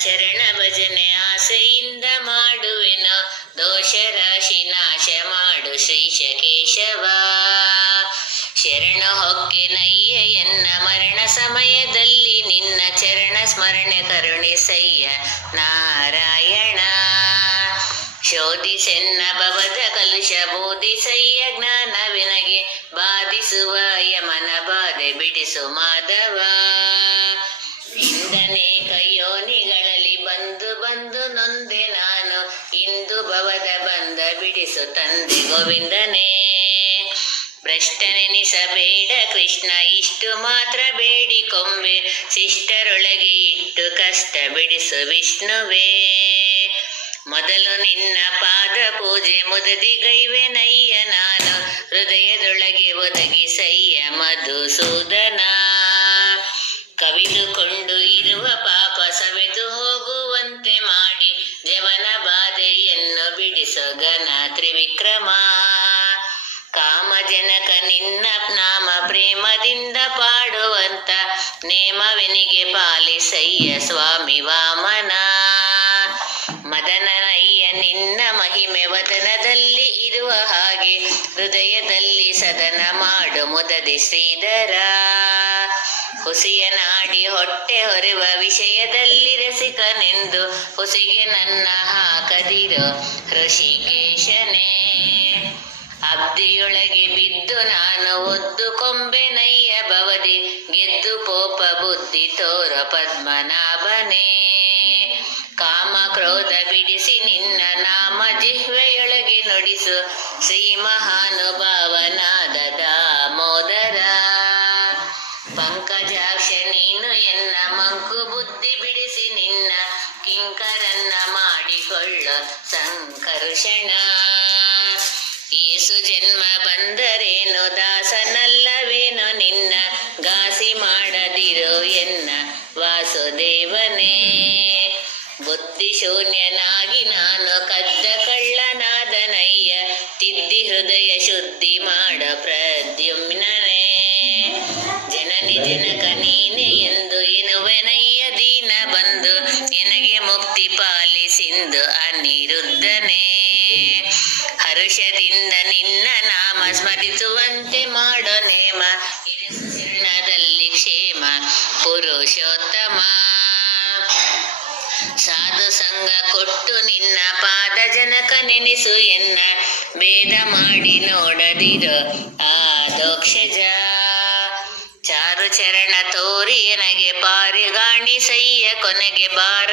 ಚರಣ ಭಜನೆ ಆಸೆಯಿಂದ ಮಾಡುವೆನು, ದೋಷ ರಾಶಿ ನಾಶ ಮಾಡು ಶ್ರೀಶ ಕೇಶವ. ಶರಣ ಹೊಕ್ಕೆನಯ್ಯ ಎನ್ನ ಮರಣ ಸಮಯದಲ್ಲಿ, ನಿನ್ನ ಚರಣ ಸ್ಮರಣೆ ಕರುಣಿಸಯ್ಯ ನಾರಾಯಣ. ಶೋಧಿಸೆನ್ನ ಭವದ ಕಲುಷ ಬೋಧಿಸಯ್ಯ ಜ್ಞಾನವಿನಗೆ, ಬಾಧಿಸುವ ಯಮನ ಬಾಧೆ ಬಿಡಿಸು ಮಾಧವ. ಇಂದನೇಕ ಯೋನಿಗಳಲ್ಲಿ ಬಂದು ಬಂದು ನೊಂದೆ ನಾನು, ಇಂದು ಭವದ ಬಂದ ಬಿಡಿಸು ತಂದೆ ಗೋವಿಂದನೇ. ಭ್ರಷ್ಟನೆನಿಸಬೇಡ ಕೃಷ್ಣ ಇಷ್ಟು ಮಾತ್ರ ಬೇಡಿಕೊಂಬೆ, ಶಿಷ್ಟರೊಳಗೆ ಇಟ್ಟು ಕಷ್ಟ ಬಿಡಿಸು ವಿಷ್ಣುವೇ. ಮೊದಲು ನಿನ್ನ ಪಾದ ಪೂಜೆ ಮುದದಿಗೈವೆನಯ್ಯ ನಾನು, ಹೃದಯದೊಳಗೆ ಒದಗಿಸಯ್ಯ ಮಧುಸೂದನ. ಕವಿದುಕೊಂಡು ಇರುವ ಪಾಪ ಸವೆದು ಹೋಗುವಂತೆ ಮಾಡಿ, ಜವನ ಬಾಧೆಯನ್ನು ಬಿಡಿಸೋ ಘನ ತ್ರಿವಿಕ್ರಮ. ಕಾಮಜನಕ ನಿನ್ನ ನಾಮ ಪ್ರೇಮದಿಂದ ಪಾಡುವಂತ, ನೇಮವೆನಿಗೆ ಪಾಲಿಸಯ್ಯ ಸ್ವಾಮಿ ವಾಮನ. ಮದನನಯ್ಯ ನಿನ್ನ ಮಹಿಮೆ ವದನದಲ್ಲಿ ಇರುವ ಹಾಗೆ, ಹೃದಯದಲ್ಲಿ ಸದನ ಮಾಡು ಮುದದಿ ಶ್ರೀಧರ. ಹುಸಿಯ ನಾಡಿ ಹೊಟ್ಟೆ ಹೊರೆವ ವಿಷಯದಲ್ಲಿ ರಸಿಕನೆಂದು, ಹುಸಿಗೆ ನನ್ನ ಹಾಕದಿರೋ ಋಷಿಕೇಶನೇ. ಅಬ್ದಿಯೊಳಗೆ ಬಿದ್ದು ನಾನು ಒದ್ದು ಕೊಂಬೆನಯ್ಯ ಭವದಿ, ಗೆದ್ದು ಪೋಪ ಬುದ್ಧಿ ತೋರ ಪದ್ಮನಾಭನೇ. ಕಾಮ ಕ್ರೋಧ ಬಿಡಿಸಿ ನಿನ್ನ ನಾಮ ಜಿಹ್ವೆಯೊಳಗೆ ನುಡಿಸು, ಶ್ರೀ ಮಹಾನುಭಾವನಾದ ದಾಮೋದರ. ಪಂಕಜಾಕ್ಷ ನೀನು ಎನ್ನ ಮಂಕು ಬುದ್ಧಿ ಬಿಡಿಸಿ, ನಿನ್ನ ಕಿಂಕರನ್ನ ಮಾಡಿಕೊಳ್ಳು ಸಂಕರ್ಷಣ. ಏಸು ಜನ್ಮ ಬಂದರೇನು ದಾಸನಲ್ಲವೇನೋ, ನಿನ್ನ ಗಾಸಿ ಮಾಡದಿರೋ ಎನ್ನ ವಾಸುದೇವನೇ. ಬುದ್ಧಿ ಶೂನ್ಯನಾಗಿ ನಾನು ಕದ್ದ ಕಳ್ಳನಾದನಯ್ಯ, ತಿದ್ದಿ ಹೃದಯ ಶುದ್ಧಿ ಮಾಡ ಪ್ರದ್ಯುಮ್ನನೇ. ಜನನಿ ಜನಕ ನೀನೆ ಎಂದು ಎನ್ನುವೆನಯ್ಯ ದೀನ ಬಂದು, ಎನಗೆ ಮುಕ್ತಿ ಪಾಲಿಸಿಂದು ಅನಿರುದ್ಧನೇ. ಹರುಷದಿಂದ ನಿನ್ನ ನಾಮ ಸ್ಮರಿಸುವಂತೆ ಮಾಡೋ ನೇಮ, ಇರಿಸು ಶರಣದಲ್ಲಿ ಕ್ಷೇಮ ಪುರುಷೋತ್ತಮ. ಸಾಧು ಸಂಗ ಕೊಟ್ಟು ನಿನ್ನ ಪಾದ ಜನಕ ನೆನೆಸು ಎನ್ನ, ಭೇದ ಮಾಡಿ ನೋಡದಿರೋ ಆದೋಕ್ಷಜ. ಚಾರು ಚರಣ ತೋರಿ ಎನಗೆ ಪಾರಿಗಾಣಿಸಯ್ಯ ಕೊನೆಗೆ ಬಾರ